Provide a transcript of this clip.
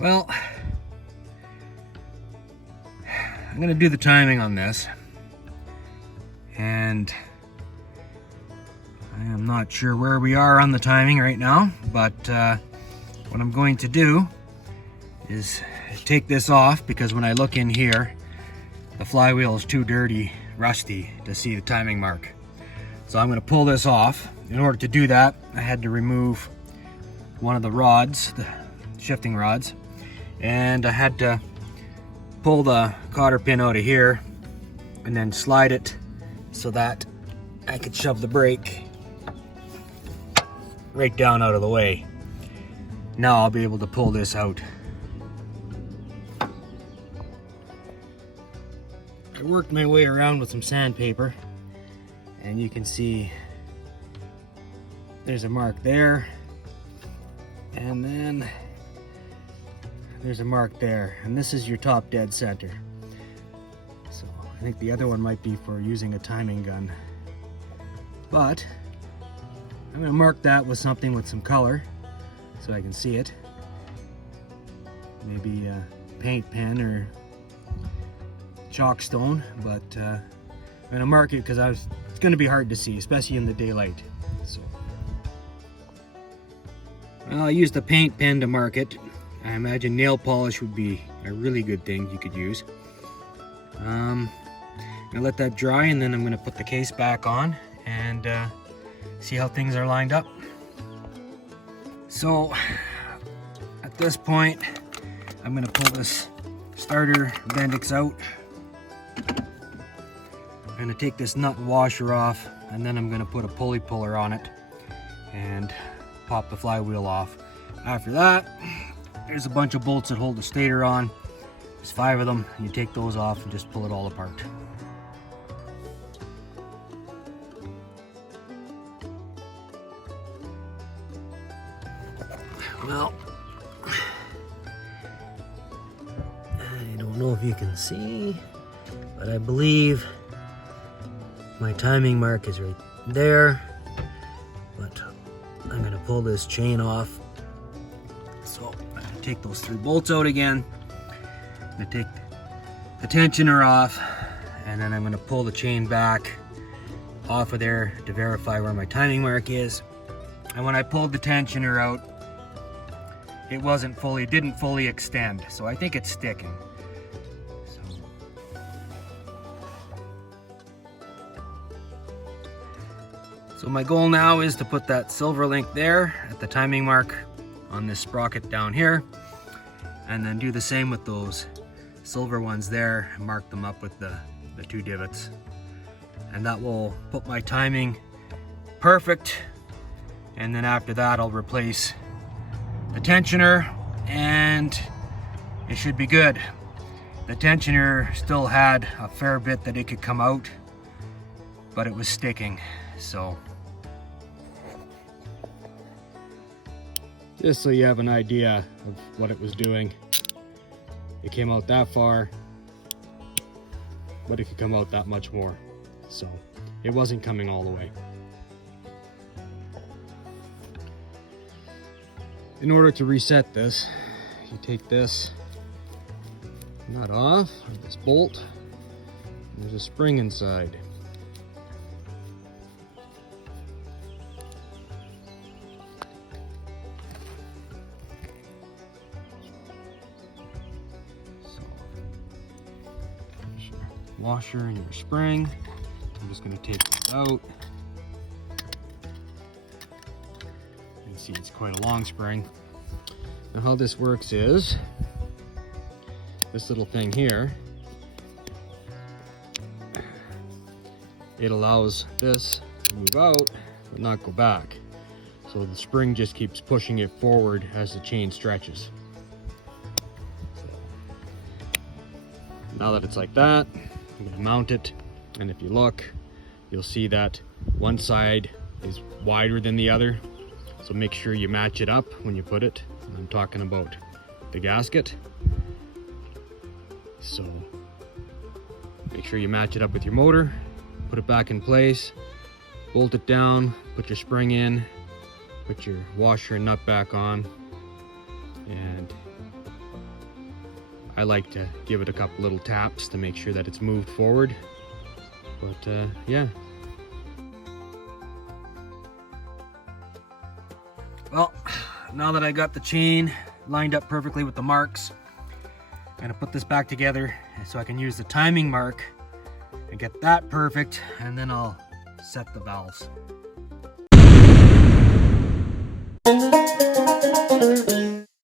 Well, I'm gonna do the timing on this, and I am not sure where we are on the timing right now, but what I'm going to do is take this off, because when I look in here, the flywheel is too dirty, rusty to see the timing mark. So I'm going to pull this off. In order to do that, I had to remove one of the rods, the shifting rods, and I had to pull the cotter pin out of here and then slide it so that I could shove the brake right down out of the way. Now I'll be able to pull this out. I worked my way around with some sandpaper, and you can see there's a mark there, and then there's a mark there, and this is your top dead center. So I think the other one might be for using a timing gun, but I'm going to mark that with something with some color so I can see it. Maybe a paint pen or chalk stone, but I'm going to mark it because it's going to be hard to see, especially in the daylight. So I used a paint pen to mark it. I imagine nail polish would be a really good thing you could use. I'm going to let that dry, and then I'm going to put the case back on and see how things are lined up. So at this point, I'm going to pull this starter Bendix out. I'm going to take this nut and washer off, and then I'm going to put a pulley puller on it and pop the flywheel off. After that, there's a bunch of bolts that hold the stator on. There's 5 of them. You take those off and just pull it all apart. Well, I don't know if you can see, but I believe my timing mark is right there. But I'm going to pull this chain off. So I'm going to take those 3 bolts out again. I'm going to take the tensioner off, and then I'm going to pull the chain back off of there to verify where my timing mark is. And when I pulled the tensioner out, it didn't fully extend, so I think it's sticking. So my goal now is to put that silver link there at the timing mark on this sprocket down here, and then do the same with those silver ones there and mark them up with the 2 divots. And that will put my timing perfect, and then after that I'll replace the tensioner and it should be good. The tensioner still had a fair bit that it could come out, but it was sticking. So just so you have an idea of what it was doing, it came out that far, but it could come out that much more. So it wasn't coming all the way. In order to reset this, you take this nut off, this bolt, and there's a spring inside. So, there's your washer and your spring. I'm just going to take this out. See, it's quite a long spring. Now how this works is this little thing here, it allows this to move out but not go back, so the spring just keeps pushing it forward as the chain stretches. Now that it's like that, I'm going to mount it, and if you look, you'll see that one side is wider than the other. So make sure you match it up when you put it. I'm talking about the gasket. So make sure you match it up with your motor, put it back in place, bolt it down, put your spring in, put your washer and nut back on, and I like to give it a couple little taps to make sure that it's moved forward. But yeah. Well, now that I got the chain lined up perfectly with the marks, I'm gonna put this back together so I can use the timing mark and get that perfect, and then I'll set the valves.